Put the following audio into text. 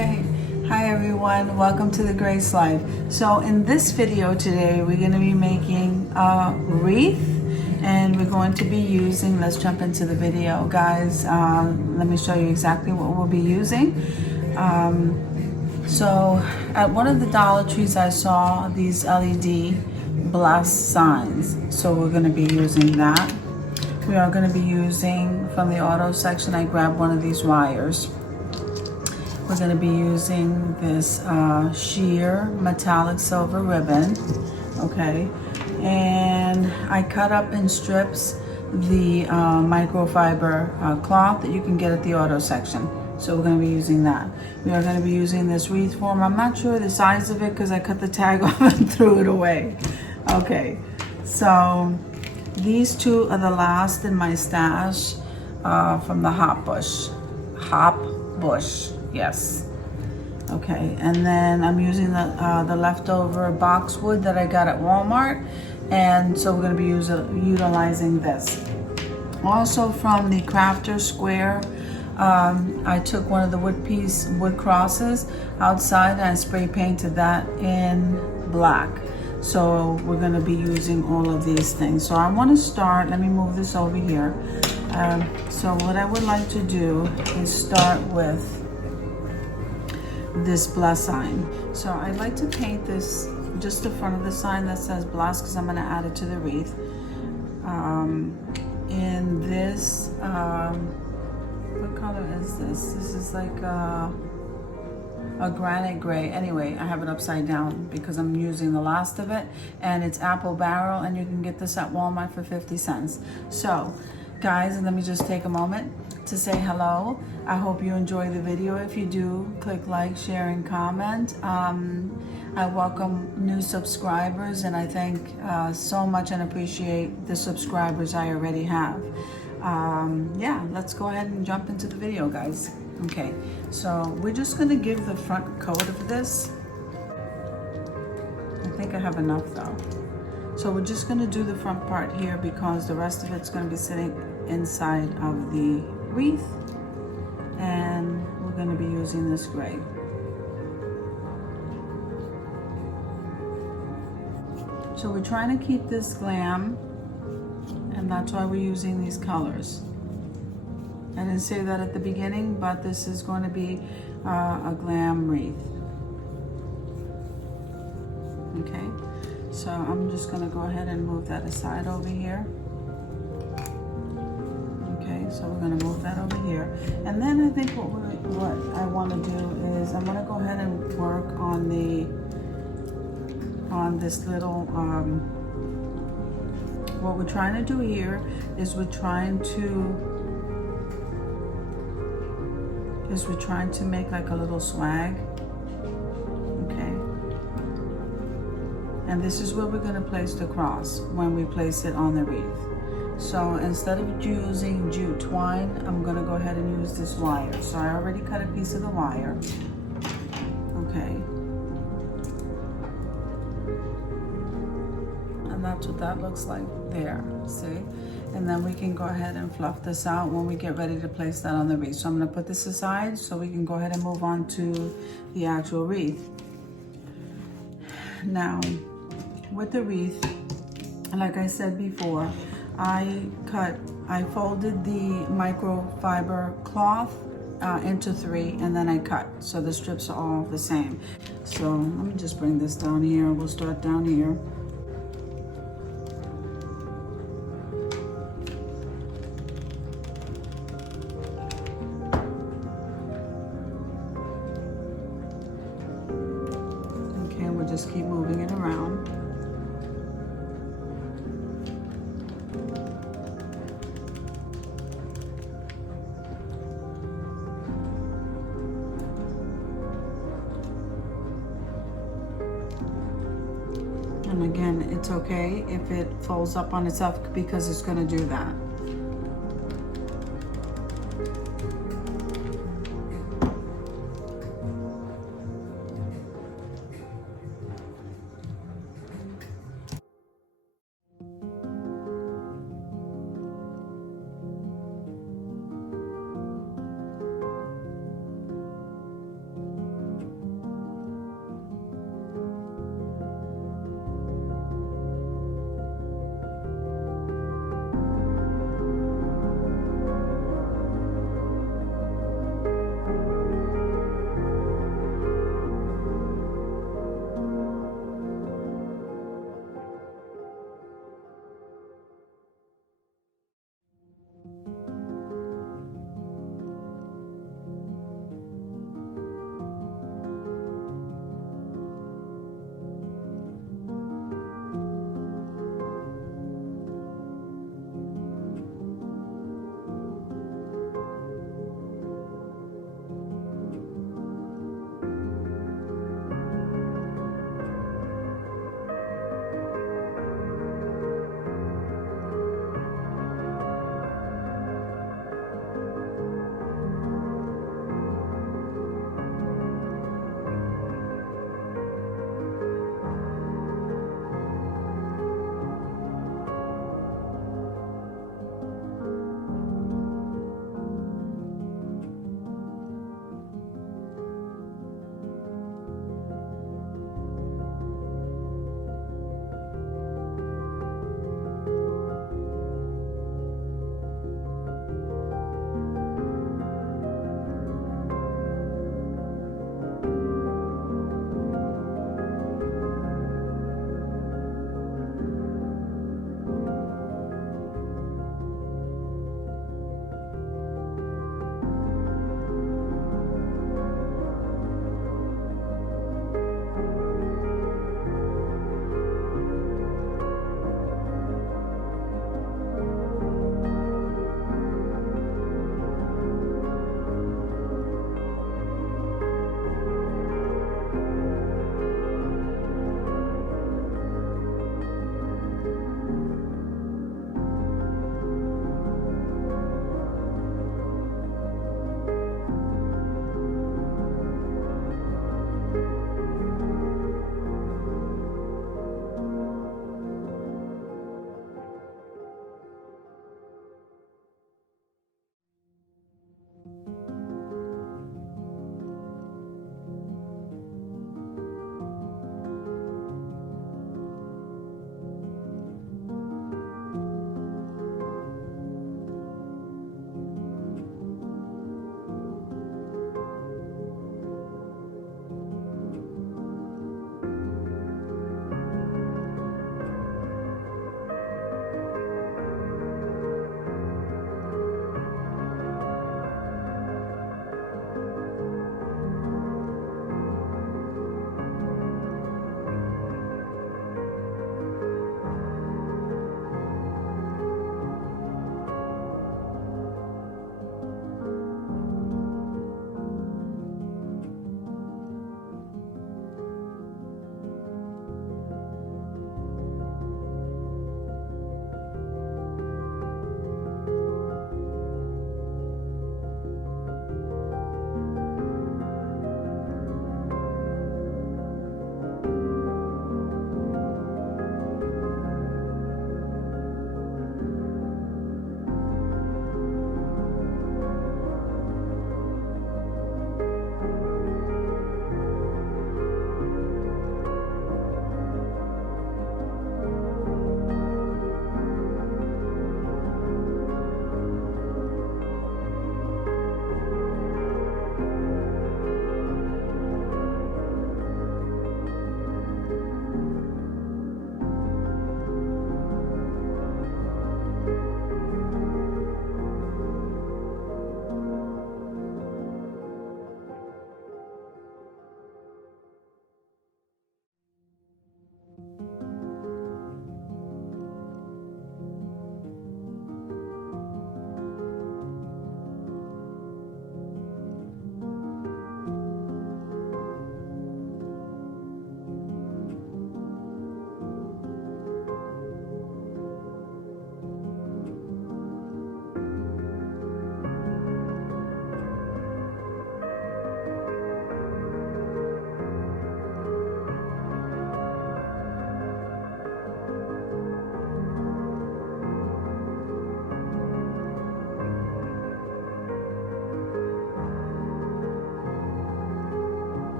Okay, hi everyone, welcome to the Grace Life. So in this video today we're going to be making a wreath, and we're going to be using, let's jump into the video guys. Let me show you exactly what we'll be using. So at one of the Dollar Trees I saw these LED blast signs, so we're going to be using that. We are going to be using, from the auto section, I grabbed one of these wires. We're going to be using this sheer metallic silver ribbon, okay? And I cut up in strips the microfiber cloth that you can get at the auto section. So we're going to be using that. We are going to be using this wreath form. I'm not sure the size of it because I cut the tag off and threw it away. Okay, so these two are the last in my stash from the hop bush. Yes. Okay, and then I'm using the leftover boxwood that I got at Walmart, and so we're going to be utilizing this. Also from the Crafter Square, I took one of the wood crosses outside and I spray painted that in black. So we're going to be using all of these things. So I want to start, let me move this over here. So what I would like to do is start with this bless sign. So I'd like to paint this, just the front of the sign that says bless, because I'm going to add it to the wreath. In this, what color is this? This is like a granite gray. Anyway, I have it upside down because I'm using the last of it, and it's apple barrel, and you can get this at Walmart for 50 cents. So guys, let me just take a moment to say hello. I hope you enjoy the video. If you do, click like, share, and comment. I welcome new subscribers, and I thank so much and appreciate the subscribers I already have. Yeah, let's go ahead and jump into the video, guys. Okay, so we're just gonna give the front coat of this. I think I have enough though. So we're just gonna do the front part here because the rest of it's gonna be sitting inside of the wreath, and we're gonna be using this gray. So we're trying to keep this glam, and that's why we're using these colors. I didn't say that at the beginning, but this is going to be a glam wreath. Okay, so I'm just going to go ahead and move that aside over here. Okay, so we're going to move that over here. And then I think what I want to do is I'm going to go ahead and work on this little, what we're trying to do here is we're trying to make like a little swag. Okay, and this is where we're going to place the cross when we place it on the wreath. So instead of using jute twine, I'm going to go ahead and use this wire. So I already cut a piece of the wire. Okay, and that's what that looks like there, see? And then we can go ahead and fluff this out when we get ready to place that on the wreath. So I'm going to put this aside so we can go ahead and move on to the actual wreath. Now, with the wreath, like I said before, I folded the microfiber cloth into 3, and then I cut. So the strips are all the same. So let me just bring this down here. We'll start down here. Just keep moving it around. And again, it's okay if it folds up on itself because it's going to do that.